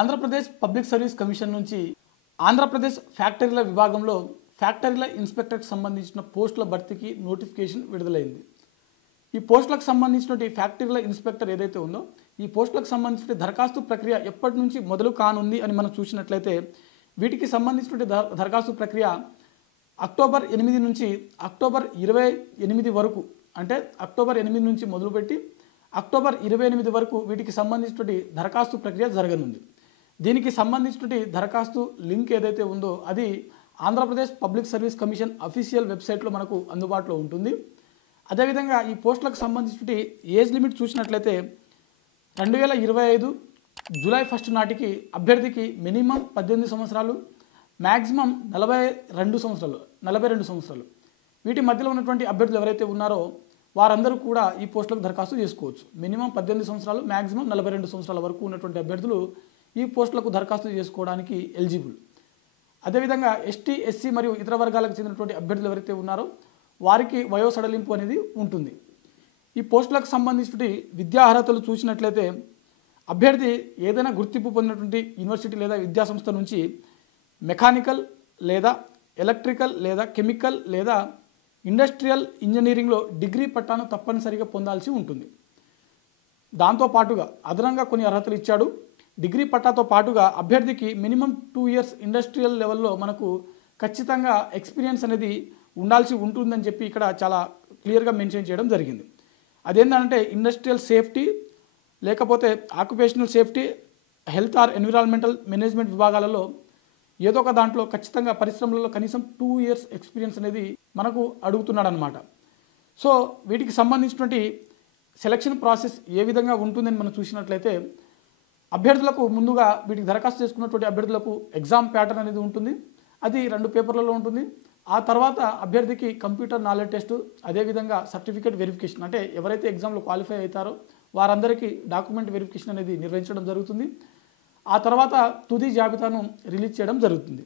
Andhra Pradesh public service commission నుంచి ఆంధ్రప్రదేశ్ ఫ్యాక్టరీల విభాగంలో ఫ్యాక్టరీల ఇన్స్పెక్టర్కి సంబంధించిన పోస్టుల భర్తీకి నోటిఫికేషన్ విడుదలైంది. ఈ పోస్టులకు సంబంధించినటువంటి ఫ్యాక్టరీల ఇన్స్పెక్టర్ ఏదైతే ఉందో ఈ పోస్టులకు సంబంధించిన దరఖాస్తు ప్రక్రియ ఎప్పటి నుంచి మొదలు కానుంది అని మనం చూసినట్లయితే వీటికి సంబంధించినటువంటి దరఖాస్తు ప్రక్రియ అక్టోబర్ 8 నుంచి అక్టోబర్ 28 వరకు, అంటే అక్టోబర్ 8 నుంచి మొదలుపెట్టి అక్టోబర్ 28 వరకు వీటికి సంబంధించినటువంటి దరఖాస్తు ప్రక్రియ జరగనుంది. దీనికి సంబంధించినటువంటి దరఖాస్తు లింక్ ఏదైతే ఉందో అది Andhra Pradesh public service commission official వెబ్సైట్లో మనకు అందుబాటులో ఉంటుంది. అదేవిధంగా ఈ పోస్టులకు సంబంధించి ఏజ్ లిమిట్ చూసినట్లయితే 2025 జూలై 1 నాటికి అభ్యర్థికి మినిమం 18 సంవత్సరాలు, మ్యాక్సిమం 42 సంవత్సరాలు. వీటి మధ్యలో ఉన్నటువంటి అభ్యర్థులు ఎవరైతే ఉన్నారో వారందరూ కూడా ఈ పోస్టులకు దరఖాస్తు చేసుకోవచ్చు. మినిమం 18 సంవత్సరాలు, మ్యాక్సిమం 42 సంవత్సరాల వరకు ఉన్నటువంటి అభ్యర్థులు ఈ పోస్టులకు దరఖాస్తు చేసుకోవడానికి ఎలిజిబుల్. అదేవిధంగా ఎస్టీ, ఎస్సీ మరియు ఇతర వర్గాలకు చెందినటువంటి అభ్యర్థులు ఎవరైతే ఉన్నారో వారికి వయో సడలింపు అనేది ఉంటుంది. ఈ పోస్టులకు సంబంధించి విద్యా అర్హతలు చూసినట్లయితే అభ్యర్థి ఏదైనా గుర్తింపు పొందినటువంటి యూనివర్సిటీ లేదా విద్యాసంస్థ నుంచి మెకానికల్ లేదా ఎలక్ట్రికల్ లేదా కెమికల్ లేదా ఇండస్ట్రియల్ ఇంజనీరింగ్లో డిగ్రీ పట్టాను తప్పనిసరిగా పొందాల్సి ఉంటుంది. దాంతోపాటుగా అదనంగా కొన్ని అర్హతలు ఇచ్చాడు. డిగ్రీ పట్టాతో పాటుగా అభ్యర్థికి మినిమం 2 ఇయర్స్ ఇండస్ట్రియల్ లెవెల్లో మనకు ఖచ్చితంగా ఎక్స్పీరియన్స్ అనేది ఉండాల్సి ఉంటుందని చెప్పి ఇక్కడ చాలా క్లియర్గా మెన్షన్ చేయడం జరిగింది. అదేంటంటే ఇండస్ట్రియల్ సేఫ్టీ లేకపోతే occupational safety, health or environmental management విభాగాలలో ఏదో ఒక దాంట్లో ఖచ్చితంగా పరిశ్రమలలో కనీసం 2 ఇయర్స్ ఎక్స్పీరియన్స్ అనేది మనకు అడుగుతున్నాడు అనమాట. సో వీటికి సంబంధించినటువంటి సెలక్షన్ ప్రాసెస్ ఏ విధంగా ఉంటుందని మనం చూసినట్లయితే అభ్యర్థులకు ముందుగా వీటికి దరఖాస్తు చేసుకున్నటువంటి అభ్యర్థులకు ఎగ్జామ్ ప్యాటర్న్ అనేది ఉంటుంది. అది 2 పేపర్లలో ఉంటుంది. ఆ తర్వాత అభ్యర్థికి కంప్యూటర్ నాలెడ్జ్ టెస్ట్, అదేవిధంగా సర్టిఫికేట్ వెరిఫికేషన్, అంటే ఎవరైతే ఎగ్జామ్లో క్వాలిఫై అవుతారో వారందరికీ డాక్యుమెంట్ వెరిఫికేషన్ అనేది నిర్వహించడం జరుగుతుంది. ఆ తర్వాత తుది జాబితాను రిలీజ్ చేయడం జరుగుతుంది.